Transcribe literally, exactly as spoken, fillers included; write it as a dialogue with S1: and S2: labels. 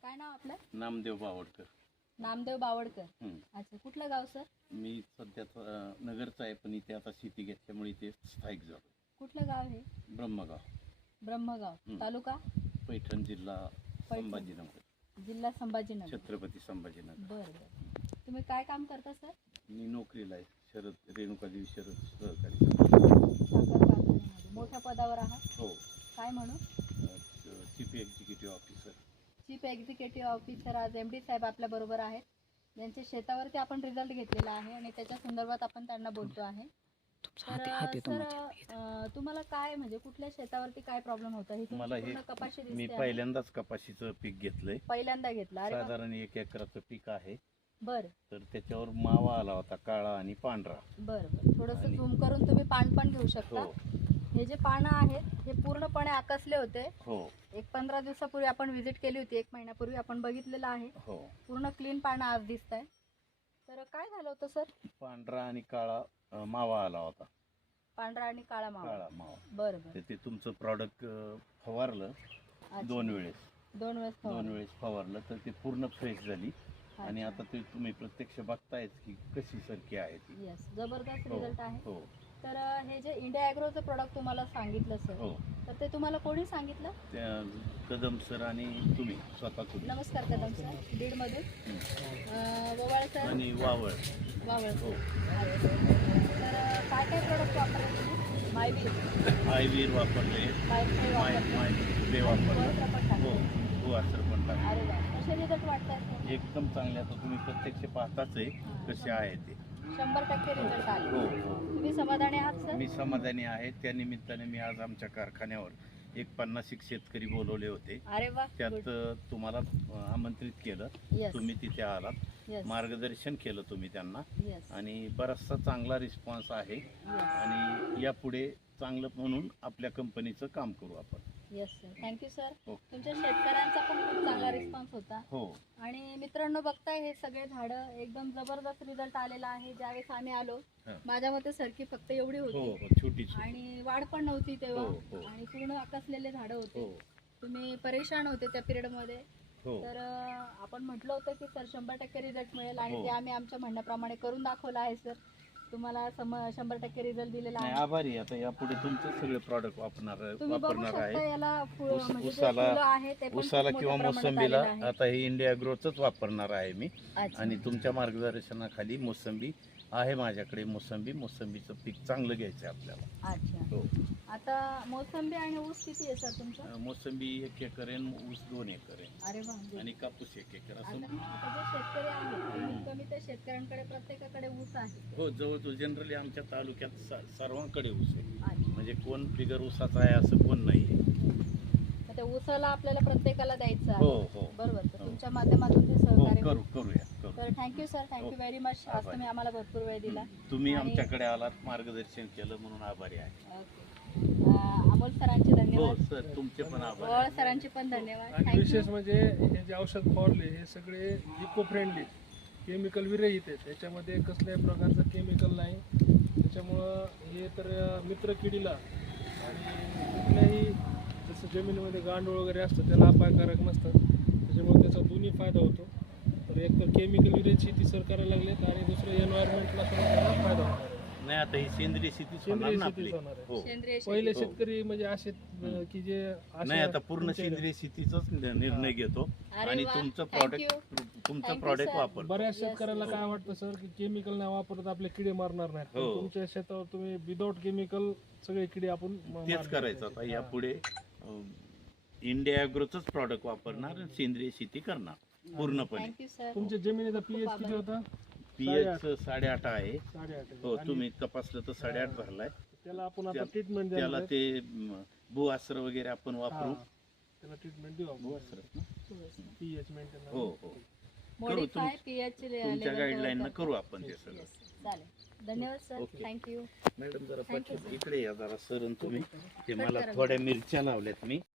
S1: काय नाव आपलं?
S2: नामदेव बावडकर.
S1: नामदेव बावडकर.
S2: हं.
S1: अच्छा, कुठलं गाव सर?
S2: मी सध्या अ, नगरचा आहे, पण इथे आता शेती घेतल्यामुळे इथे स्थायिक झालो.
S1: कुठलं गाव हे?
S2: ब्रह्मगाव,
S1: ब्रह्मगाव.
S2: हं.
S1: तालुका?
S2: पैठण, जिल्हा
S1: पैठण.
S2: संभाजीनगर,
S1: जिल्हा संभाजीनगर.
S2: छत्रपती संभाजीनगर.
S1: बरं बरं. तुम्ही काय काम करता सर?
S2: मी नोकरीला आहे, शरद रेणुकादेवी शरद सहकारी संघ.
S1: साखर कारखान्यामध्ये मोठ्या पदावर आहात.
S2: हो,
S1: काय म्हणून?
S2: Chief executive officer.
S1: Chief executive officer आज एम डी साहेब आपल्या बरोबर आहेत. यांच्या शेतावरती आपण रिझल्ट घेतलेला आहे आणि त्याच्या संदर्भात आपण त्यांना बोलतो आहे. तर सर, अ, तुम्हाला काय म्हणजे कुठल्या शेतावरती काय प्रॉब्लेम होता? ही
S2: मला हे
S1: पूर्ण कपाशी
S2: मी
S1: दिसते आहे.
S2: पहिल्यांदाच कपाशीचं पीक घेतलंय.
S1: पहिल्यांदा घेतला? अरे वा.
S2: साधारण एक एकराचं पीक आहे.
S1: बरं
S2: तर त्याच्यावर मावा आला होता, काळा आणि पांढरा.
S1: बरं बरं. थोडंसं
S2: आणि-
S1: झूम करून तुम्ही पान पण घेऊ शकता.
S2: हो
S1: हे जे पानं आहेत हे पूर्णपणे आकसले होते.
S2: हो
S1: एक पंधरा दिवसापूर्वी आपण व्हिजिट केली होती, एक महिन्यापूर्वी आपण बघितलेलं आहे.
S2: हो.
S1: पूर्ण क्लीन पानं आज दिसत आहे. तर काय झालं होतं सर?
S2: पांढरा आणि काळा अ, मावा आला होता.
S1: पांढरा आणि काळा मावा.
S2: काळा मावा.
S1: बरं बरं.
S2: तर ते तुमचं प्रॉडक्ट फवारलं
S1: अच्छा.
S2: दोन वेळेस
S1: दोन वेळेस
S2: दोन
S1: फवारणी.
S2: वेळेस फवारलं तर ते पूर्ण फ्रेश झाली. आणि
S1: अच्छा.
S2: आता ते तुम्ही प्रत्यक्ष बघतायच की कशी सारखी आहे ती.
S1: येस, जबरदस्त
S2: हो
S1: रिझल्ट आहे.
S2: हो
S1: तर अं, हे जे इंडिया ॲग्रोचं प्रोडक्ट तुम्हाला सांगितलं सर,
S2: हो.
S1: तर ते तुम्हाला कोणी सांगितलं?
S2: त्या कदम सर आणि तुम्ही स्वतः तुम्ही
S1: नमस्कार कदम सर, बीडमधून. अं, ववाळ सर,
S2: आणि वावळ.
S1: वावळ
S2: हो.
S1: सर. तर अं, काय काय प्रोडक्ट वापरले तुम्ही? मायवीर
S2: आयवीर वापरले,
S1: मायवीर
S2: माय
S1: वापरले.
S2: माय बे वापरलं.
S1: वस्त्र पण
S2: हो
S1: टाकले.
S2: हो असं पण टाकलं.
S1: अरे वा, कसे रिझल्ट वाटतात?
S2: एकदम चांगले. आता तुम्ही प्रत्यक्ष पाहताच आहे कसे आहे ते.
S1: शंभर टक्के रिझल्ट आले.
S2: हो हो.
S1: तुम्ही समाधानी आहात सर?
S2: मी समाधानी आहे. त्या निमित्ताने मी आज आमच्या कारखान्यावर एक पन्नास एक शेतकरी बोलवले होते.
S1: अरे वा.
S2: त्यात अ, तुम्हाला अ, आमंत्रित केलं.
S1: येस
S2: तुम्ही तिथे आलात,
S1: येस
S2: मार्गदर्शन केलं तुम्ही त्यांना
S1: येस
S2: आणि बराचसा चांगला रिस्पॉन्स आहे.
S1: येस
S2: आणि यापुढे चांगलं म्हणून आपल्या कंपनीचं काम करू आपण.
S1: Yes sir, thank you sir.
S2: हो.
S1: तुमच्या शेतकऱ्यांचा पण खूप चांगला रिस्पॉन्स होता.
S2: हो
S1: आणि मित्रांनो, बघताय हे सगळे झाडं एकदम जबरदस्त रिझल्ट आलेला आहे. ज्यावेळेस आम्ही आलो,
S2: हा.
S1: माझ्या मते सरकी फक्त एवढी
S2: हो
S1: होती
S2: हो. छोटी छोटी.
S1: आणि वाढ पण नव्हती तेव्हा.
S2: हो, हो.
S1: आणि पूर्ण आकसलेले झाडं होते.
S2: हो
S1: तुम्ही परेशान होते त्या पिरियड मध्ये.
S2: हो
S1: तर अं, आपण म्हटलं होतं की सर शंभर टक्के रिझल्ट मिळेल आणि
S2: हो.
S1: ते आम्ही आमच्या म्हणण्याप्रमाणे करून दाखवलं आहे सर. तुम्हाला सम शंभर टक्के रिझल्ट दिलेला
S2: नाही,
S1: आहे.
S2: आभारी आहे. आता यापुढे तुमचं सगळे प्रॉडक्ट वापरणार
S1: तुम्ही बघू
S2: वापरणार
S1: शकता
S2: आहे.
S1: याला फुल
S2: ऊस-
S1: म्हणजे जे
S2: ऊसाला-
S1: फुलं आहे ते पण खूप
S2: उसाला
S1: मोठ्या
S2: किंवा
S1: प्रमाणात
S2: मोसंबीला
S1: आलेलं आहे.
S2: आता हे इंडिया ग्रोथच वापरणार आहे मी.
S1: अच्छा.
S2: आणि तुमच्या मार्गदर्शनाखाली मोसंबी आहे माझ्याकडे. मोसंबी मोसंबीचं पीक चांगलं घ्यायचं आहे आपल्याला.
S1: अच्छा.
S2: हो.
S1: आता मोसंबी आणि ऊस किती आहे सर तुमचं?
S2: अं, मोसंबी एक एकर आहे, ऊस दोन एकर आहे
S1: अरे वा, good.
S2: आणि कापूस एक एकर
S1: आता
S2: असं.
S1: आता जे शेतकरी आहेत कमीत कमी त्या शेतकऱ्यांकडे प्रत्येकाकडे ऊस आहे.
S2: हो, जवळजवळ जनरली आमच्या तालुक्यात स- सर्वांकडे ऊस आहे.
S1: अच्छा.
S2: म्हणजे कोण बिगर ऊसाचा आहे असं कोण नाही आहे.
S1: तर त्या ऊसाला आपल्याला प्रत्येकाला द्यायचं
S2: हो
S1: आहे.
S2: हो
S1: बरोबर. तर
S2: हो.
S1: तुमच्या माध्यमातून ते
S2: हो
S1: सहकार्य
S2: करू
S1: होईल.
S2: करूया करू.
S1: तर थँक्यू सर, थँक्यू
S2: हो.
S1: Very much. आज
S2: आभारी.
S1: तुम्ही आम्हाला भरपूर वेळ दिला.
S2: तुम्ही
S1: आणि-
S2: आमच्याकडे आलात, मार्गदर्शन केलं म्हणून आभारी आहे.
S1: ओके. अं, अमोल सरांचे
S2: हो
S1: धन्यवाद.
S2: सर, तुमचे पण आभार
S1: वळ
S2: आहे.
S1: सरांचे पण धन्यवाद.
S3: आणि
S1: थँक्यू.
S3: विशेष म्हणजे हे जे औषध फवारले हे सगळे इको फ्रेंडली, केमिकल विरहित आहेत. त्याच्यामध्ये कसल्याही प्रकारचं केमिकल नाही. त्याच्यामुळं हे तर मित्र किडीला आणि कुठल्याही जसं जमिनीमध्ये गांडूळ वगैरे असतं त्याला अपायकारक नसतं. त्याच्यामुळे त्याचा दोन्ही फायदा होतो. तर एक तर केमिकल विरहित शेती सर करायला लागलेत आणि दुसरं एन्व्हायरमेंटला सुद्धा त्याचा फायदा होणार आहे.
S2: नाही, आता ही सेंद्रिय शेती
S3: सेंद्रिय
S2: ना
S3: शेतीच
S2: आपली.
S3: होणार आहे.
S2: हो.
S1: सेंद्रिय शेती.
S3: पहिले
S2: हो.
S3: शेतकरी म्हणजे असे अं, की जे अशा
S2: नाही, आता पूर्ण
S3: तुमच्या-
S2: सेंद्रिय शेतीचाच नि- निर्णय घेतो
S1: अरे
S2: आणि
S1: वा,
S2: तुमचं
S1: thank
S2: प्रॉडक्ट
S1: you.
S2: तुमचं
S1: Thank you,
S2: प्रॉडक्ट
S1: sir.
S2: वापर.
S3: बऱ्याच
S1: Yes.
S3: शेतकऱ्याला काय वाटतं सर की केमिकल नाही वापरत आपले किडे मारणार नाहीत. पण
S2: हो.
S3: तुमच्या शेतावर तुम्ही विदाऊट केमिकल सगळे किडे आपण म-
S2: तेच
S3: मारले
S2: करायचं आता.
S3: पाहिजे.
S2: यापुढे इंडिया ॲग्रोचंच प्रॉडक्ट वापरणार आणि सेंद्रिय शेती करणार पूर्णपणे.
S1: Thank you sir.
S3: हा. तुमच्या जमिनीचा पीएच
S1: खूप
S3: किती होता?
S2: पीएच साडेआठ आहे.
S3: साडेआठ आहे.
S2: हो,
S3: आणि
S2: तुम्ही तपासलं तर साडेआठ भरलाय.
S3: त्याला आपण आता
S2: त्या-
S3: ट्रीटमेंट
S2: त्याला ते म, भूआस्त्र वगैरे आपण वापरू.
S3: त्याला ट्रीटमेंट देऊ आपण
S2: भूआस्त्र ना?
S3: PH maintain.
S2: हो हो.
S1: मॉडिफाय
S2: तुम-
S1: पीएच
S2: तुमच्या गाईडलाईन करू आपण ते सगळं.
S1: चालेल. धन्यवाद सर.
S2: ओके.
S1: थँक्यू.
S2: मॅडम जरा
S1: Thank you,
S2: पाठी- इकडे या जरा सर. आणि तुम्ही ते
S1: Cut
S2: मला
S1: करा.
S2: थोड्या मिरच्या लावल्यात मी.